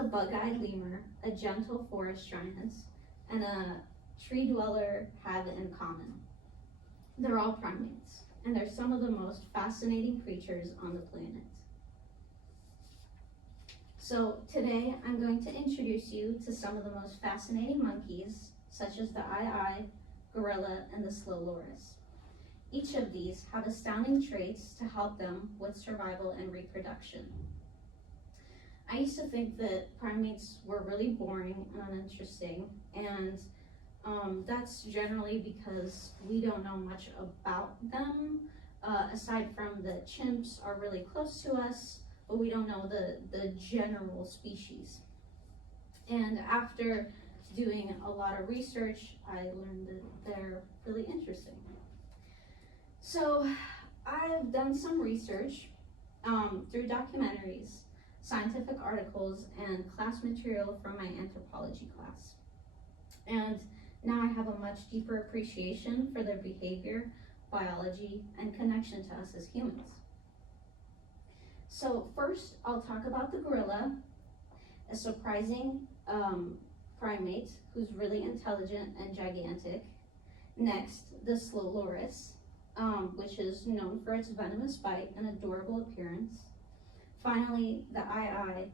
a bug-eyed lemur, a gentle forest giant, and a tree dweller have in common? They're all primates, and they're some of the most fascinating creatures on the planet. So today I'm going to introduce you to some of the most fascinating monkeys, such as the eye, gorilla, and the slow loris. Each of these have astounding traits to help them with survival and reproduction. I used to think that primates were really boring and uninteresting, and that's generally because we don't know much about them, aside from the chimps are really close to us, but we don't know the general species. And after doing a lot of research, I learned that they're really interesting. So I've done some research through documentaries, scientific articles, and class material from my anthropology class. And now I have a much deeper appreciation for their behavior, biology, and connection to us as humans. So first, I'll talk about the gorilla, a surprising primate who's really intelligent and gigantic. Next, the slow loris, which is known for its venomous bite and adorable appearance. Finally, the eye,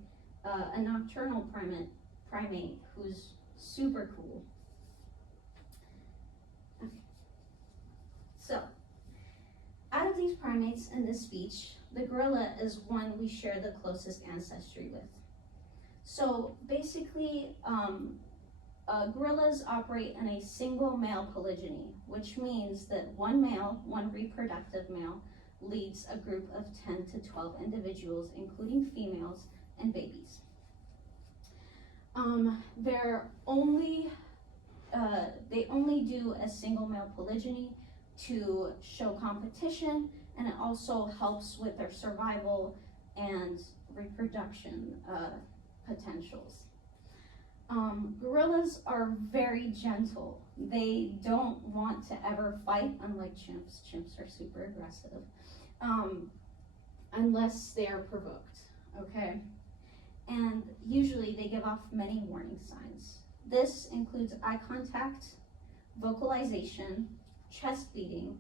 a nocturnal primate who's super cool. Okay. So, out of these primates in this speech, the gorilla is one we share the closest ancestry with. So basically, gorillas operate in a single male polygyny, which means that one male, one reproductive male, leads a group of 10 to 12 individuals, including females and babies. They only do a single male polygyny to show competition, and it also helps with their survival and reproduction potentials. Gorillas are very gentle. They don't want to ever fight, unlike chimps. Chimps are super aggressive, unless they are provoked, okay? And usually they give off many warning signs. This includes eye contact, vocalization, chest beating,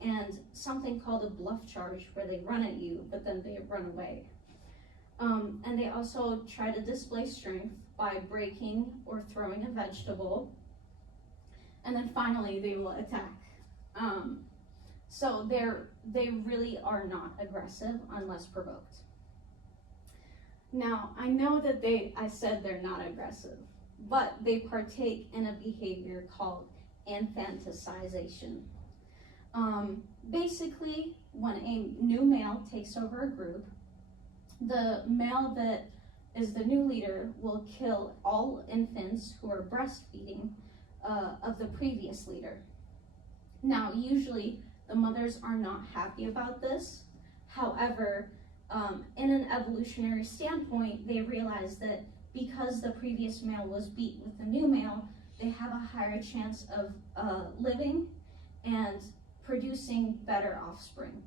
and something called a bluff charge, where they run at you, but then they run away. And they also try to display strength by breaking or throwing a vegetable. And then finally, they will attack. So they really are not aggressive unless provoked. Now, I know that I said they're not aggressive, but they partake in a behavior called infanticization. Basically, when a new male takes over a group, the male that is the new leader will kill all infants who are breastfeeding of the previous leader. Now, usually the mothers are not happy about this. However, in an evolutionary standpoint, they realize that because the previous male was beat with the new male, they have a higher chance of living and producing better offspring.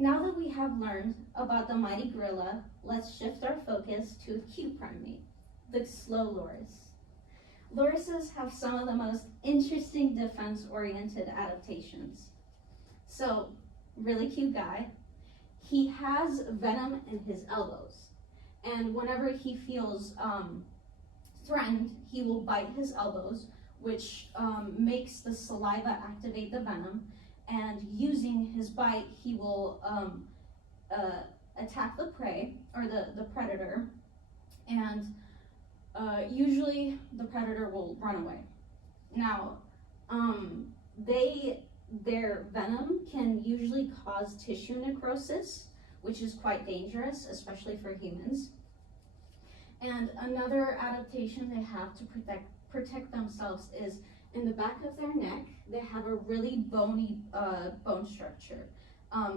Now that we have learned about the mighty gorilla, let's shift our focus to a cute primate, the slow loris. Lorises have some of the most interesting defense-oriented adaptations. So, really cute guy. He has venom in his elbows, and whenever he feels threatened, he will bite his elbows, which makes the saliva activate the venom, and using his bite, he will attack the prey, or the predator, and usually the predator will run away. Now, their venom can usually cause tissue necrosis, which is quite dangerous, especially for humans. And another adaptation they have to protect themselves is in the back of their neck. They have a really bony bone structure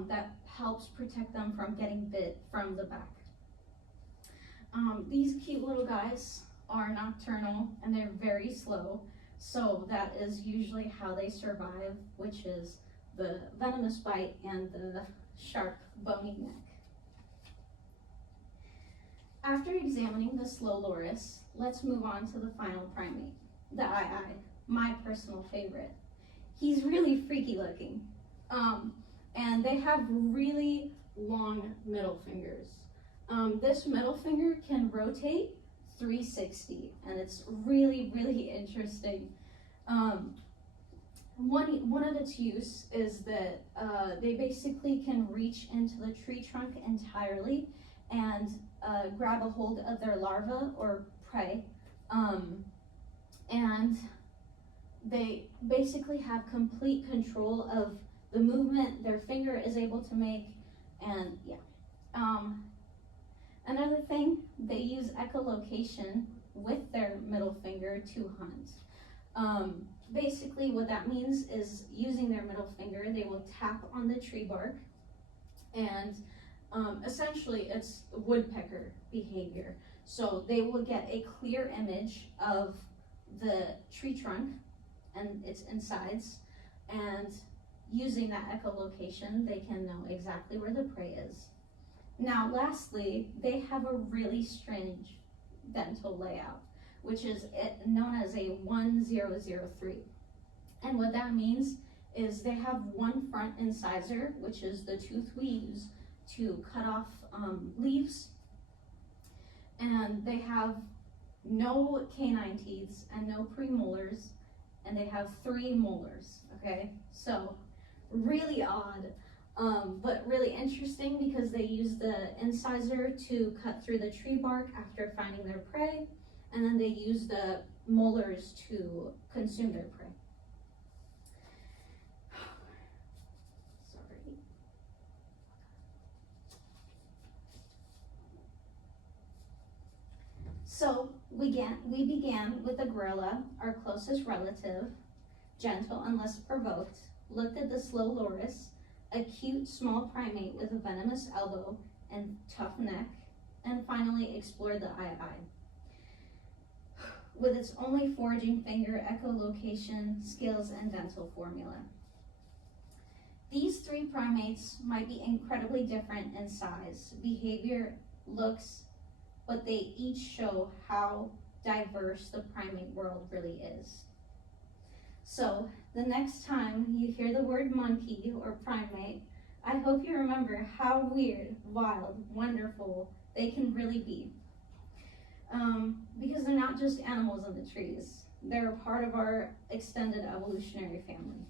that helps protect them from getting bit from the back. These cute little guys are nocturnal and they're very slow, so that is usually how they survive, which is the venomous bite and the sharp, bony neck. After examining the slow loris, let's move on to the final primate, the ii, my personal favorite. He's really freaky looking, and they have really long middle fingers. This middle finger can rotate 360, and it's really, really interesting. One of its use is that they basically can reach into the tree trunk entirely and grab a hold of their larva or prey, and they basically have complete control of the movement their finger is able to make, and yeah. Another thing, they use echolocation with their middle finger to hunt. Basically what that means is using their middle finger, they will tap on the tree bark, and essentially it's woodpecker behavior. So they will get a clear image of the tree trunk and its insides, and using that echolocation, they can know exactly where the prey is. Now, lastly, they have a really strange dental layout, which is known as a 1003. And what that means is they have one front incisor, which is the tooth we use to cut off leaves, and they have no canine teeth and no premolars, and they have 3 molars, okay? So really odd, but really interesting because they use the incisor to cut through the tree bark after finding their prey, and then they use the molars to consume their prey. Sorry. So we began with the gorilla, our closest relative, gentle unless provoked, looked at the slow loris, a cute small primate with a venomous elbow and tough neck, and finally explored the ii. With its only foraging finger, echolocation, skills, and dental formula. These 3 primates might be incredibly different in size, behavior, looks, but they each show how diverse the primate world really is. So, the next time you hear the word monkey or primate, I hope you remember how weird, wild, wonderful they can really be. Because they're not just animals in the trees, they're a part of our extended evolutionary family.